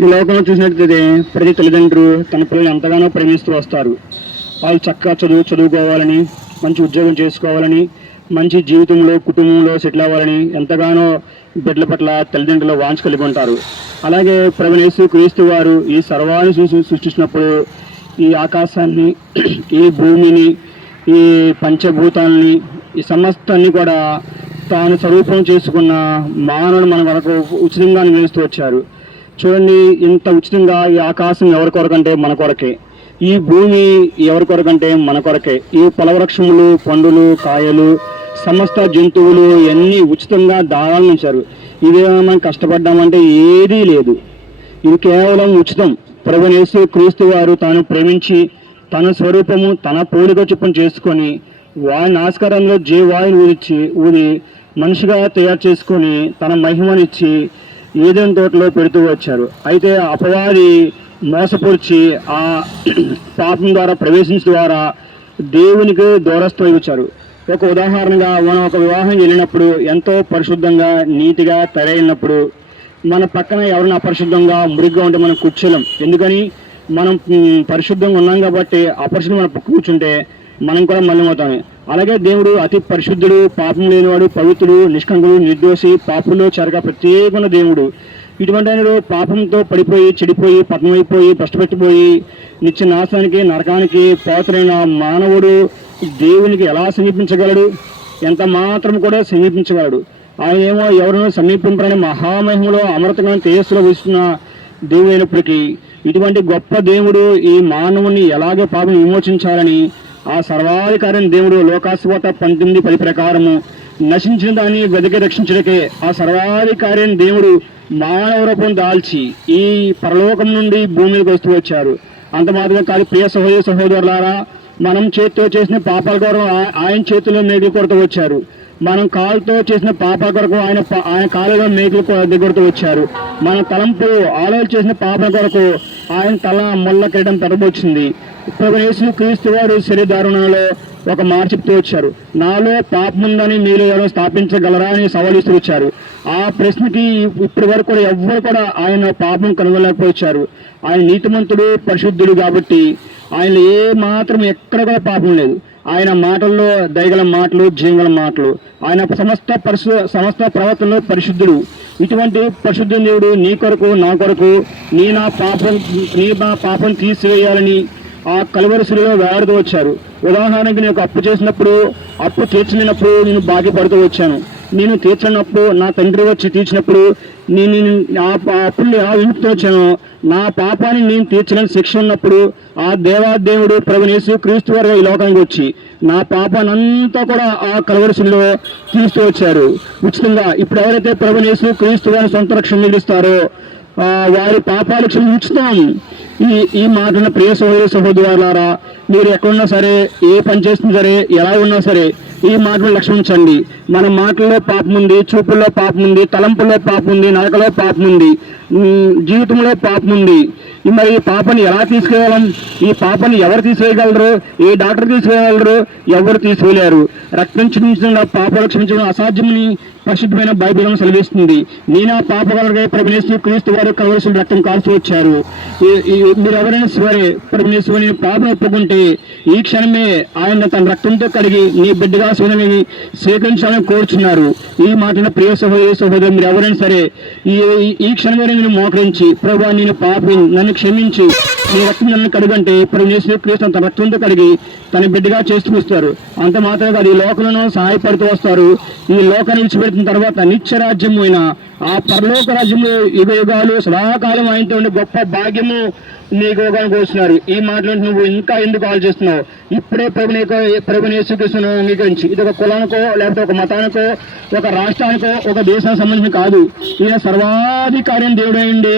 ఈ లోకంలో చూసినట్లయితే ప్రతి తల్లిదండ్రులు తన పిల్లలు ఎంతగానో ప్రేమిస్తూ వస్తారు. వాళ్ళు చక్కగా చదువుకోవాలని, మంచి ఉద్యోగం చేసుకోవాలని, మంచి జీవితంలో కుటుంబంలో సెటిల్ అవ్వాలని ఎంతగానో బిడ్డల పట్ల తల్లిదండ్రులు వాంఛ కలిగి ఉంటారు. అలాగే ప్రభువైన యేసుక్రీస్తు వారు ఈ సర్వాన్ని సృష్టించినప్పుడు ఈ ఆకాశాన్ని, ఈ భూమిని, ఈ పంచభూతాలని, ఈ సమస్తాన్ని కూడా తాను స్వరూపం చేసుకున్న మానవుడు మన వరకు ఉచితంగా నిర్వహిస్తూ వచ్చారు. చూడండి, ఇంత ఉచితంగా ఈ ఆకాశం ఎవరి కొరకంటే మన కొరకే, ఈ భూమి ఎవరి కొరకంటే మన కొరకే, ఈ ఫలవృక్షములు, పండులు, కాయలు, సమస్త జంతువులు ఇవన్నీ ఉచితంగా దారాలను ఉంచారు. ఇదేమైనా మనం కష్టపడ్డామంటే ఏదీ లేదు, ఇది కేవలం ఉచితం. ప్రభువైన యేసుక్రీస్తు వారు తాను ప్రేమించి తన స్వరూపము తన పోలిక చొప్పున చేసుకొని వారి నాస్కారంలో జీవాయుని ఊది మనిషిగా తయారు చేసుకొని తన మహిమనిచ్చి ఏదైనా తోటలో పెడుతూ వచ్చారు. అయితే అపవాది మోసపరిచి ఆ పాపం ద్వారా ప్రవేశించడం ద్వారా దేవునికి దూరస్థమై వచ్చారు. ఒక ఉదాహరణగా మనం ఒక వివాహం వెళ్ళినప్పుడు ఎంతో పరిశుద్ధంగా నీతిగా తయారైనప్పుడు మన పక్కన ఎవరైనా అపరిశుద్ధంగా మురిగ్గా ఉంటే మనం కూర్చోలేం. ఎందుకని? మనం పరిశుద్ధంగా ఉన్నాం కాబట్టి అపరిశుద్ధం మనం కూర్చుంటే మనం కూడా మలినమవుతాం. అలాగే దేవుడు అతి పరిశుద్ధుడు, పాపం లేనివాడు, పవిత్రుడు, నిష్కంకుడు, నిర్దోషి, పాపంలో చెరగా ప్రత్యేకమైన దేవుడు. ఇటువంటి ఆయన పాపంతో పడిపోయి చెడిపోయి పతనమైపోయి కష్టపెట్టిపోయి నిత్య నాశానికి నరకానికి పోతరైన మానవుడు దేవునికి ఎలా సమీపించగలడు? ఎంత మాత్రం కూడా సమీపించగలడు. ఆయన ఏమో ఎవరినో సమీపింపరని మహామహిమలో అమృతమైన తేజస్సులో వస్తున్న దేవుడు అయినప్పటికీ ఇటువంటి గొప్ప దేవుడు ఈ మానవుని ఎలాగే పాపం విమోచించాలని ఆ సర్వాధికారిని దేవుడు లోకాసువార్త 19:10 ప్రకారము నశించిన దాన్ని వెతికి రక్షించడకే ఆ సర్వాధికారి దేవుడు మానవ రూపం దాల్చి ఈ పరలోకం నుండి భూమికి వస్తూ వచ్చారు. అంత మాత్రమే కాదు, ప్రియ సహోదరులారా, మనం చేతితో చేసిన పాపాల కొరకు ఆయన చేతిలో మేకులు కొడుతూ వచ్చారు. మనం కాలుతో చేసిన పాపాల కొరకు ఆయన కాలులో మేకులు దగ్గరతో వచ్చారు. మన తలంపులు ఆలోచన చేసిన పాపాల కొరకు ఆయన తల ముళ్ళ కిరీటం పెట్టబోచ్చింది. ప్రభువైన యేసుక్రీస్తు వారు శరీరధారణలో ఒక మాట చెప్తూ వచ్చారు, నాలో పాపం ఉందని మీరు ఎవరో స్థాపించగలరా అని సవాలిస్తూ వచ్చారు. ఆ ప్రశ్నకి ఇప్పటి వరకు కూడా ఎవ్వరు కూడా ఆయన పాపం కనుగొనలేకపోయారు. ఆయన నీతిమంతుడు, పరిశుద్ధుడు కాబట్టి ఆయన ఏ మాత్రం ఎక్కడ కూడా పాపం లేదు. ఆయన మాటల్లో దయగల మాటలు, జీవగల మాటలు, ఆయన సమస్త ప్రవర్తనలో పరిశుద్ధుడు. ఇటువంటి పరిశుద్ధ దేవుడు నీ కొరకు, నా కొరకు, నీ నా పాపం తీసివేయాలని ఆ కలువరిశిలో వేడుతూ వచ్చారు. ఉదాహరణకి నేను అప్పు చేసినప్పుడు, అప్పు తీర్చలేనప్పుడు నేను బాధపడుతూ వచ్చాను. నేను తీర్చనప్పుడు నా తండ్రి వచ్చి తీర్చినప్పుడు నేను ఆ అప్పుల్ని ఎలా విముక్తి వచ్చానో, నా పాపాన్ని నేను తీర్చలేని శిక్ష ఉన్నప్పుడు ఆ దేవాదేవుడు ప్రభువైన యేసుక్రీస్తు వారు ఈ లోకానికి వచ్చి నా పాపాన్ని అంతా కూడా ఆ కలువరిశిలో తీస్తూ వచ్చారు ఉచితంగా. ఇప్పుడు ఎవరైతే ప్రభువైన యేసుక్రీస్తు వారిని సొంత రక్షణ నిలుస్తారో వారి పాపాలు క్షమించుతాం. ఈ మాటల ప్రియ సహోదరులారా, మీరు ఎక్కడున్నా సరే, ఏ పని చేస్తున్నా సరే, ఎలా ఉన్నా సరే ఈ మాటలు లక్ష్మించండి. మన మాటల్లో పాపం ఉంది, చూపుల్లో పాపం ఉంది, తలంపుల్లో పాపం ఉంది, నడకలో పాపం ఉంది, జీవితంలో పాపం ఉంది. మరి ఈ పాపని ఎలా తీసుకెళ్ళాం? ఈ పాపని ఎవరు తీసివేయగలరు? ఏ డాక్టర్ తీసివేయగలరు? ఎవరు తీసివేయలేరు. రక్తం క్షమించడం, పాపాలు క్షమించడం అసాధ్యమని పరిశుద్ధమైన బైబిల్ సెలవిస్తుంది. నేనా పాపగలగే ప్రభువైన యేసుక్రీస్తు వారు కలువరిశిలో రక్తం కాల్చి వచ్చారు. మీరు ఎవరైనా సరే ప్రభువైన యేసుని పాపం ఒప్పుకుంటే ఈ క్షణమే ఆయన తన రక్తంతో కడిగి నీ బిడ్డగా శివుని స్వీకరించాలని కోరుచున్నారు. ఈ మాటను ప్రియ సహోదరు మీరు ఎవరైనా సరే ఈ క్షణమే నేను మోకరించి, ప్రభువా నేను పాపి, నన్ను క్షమించి నీ రక్తం నన్ను కడుగంటే ప్రభువైన యేసుక్రీస్తు తన రక్తంతో కడిగి తన బిడ్డగా చేస్తూ వస్తారు. అంత మాత్రమే కాదు, ఈ లోకంలో సహాయపడుతూ వస్తారు. ఈ లోకాన్ని విడిచిపెట్టిన తర్వాత నిత్యరాజ్యం అయిన ఆ పరలోక రాజ్యము యుగ యుగాలు సదాకాలం ఆయనతో ఉండే గొప్ప భాగ్యము నీకు యోగానికి వస్తున్నారు. ఈ మాటలు నువ్వు ఇంకా ఎందుకు ఆలోచిస్తున్నావు? ఇప్పుడే ప్రభువైన యేసుక్రీస్తును అంగీకరించి, ఇది ఒక కులానికో లేకపోతే ఒక మతానికో ఒక రాష్ట్రానికో ఒక దేశానికి సంబంధించి కాదు. ఈయన సర్వాధికారి దేవుడైండి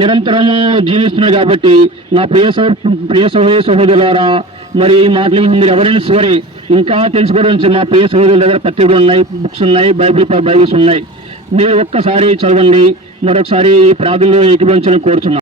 నిరంతరము జీవిస్తున్నాడు. కాబట్టి నా ప్రియ సహోదరులారా, మరి ఈ మాటలు మీరు ఎవరైనా సరే ఇంకా తెలుసుకోవడం మా ప్రియ సహోదరుల దగ్గర పత్రికలు ఉన్నాయి, బుక్స్ ఉన్నాయి, బైబిల్స్ ఉన్నాయి. మీరు ఒక్కసారి చదవండి, మరొకసారి ఈ ప్రార్థనలో ఏకీభవించాలని కోరుతున్నాను.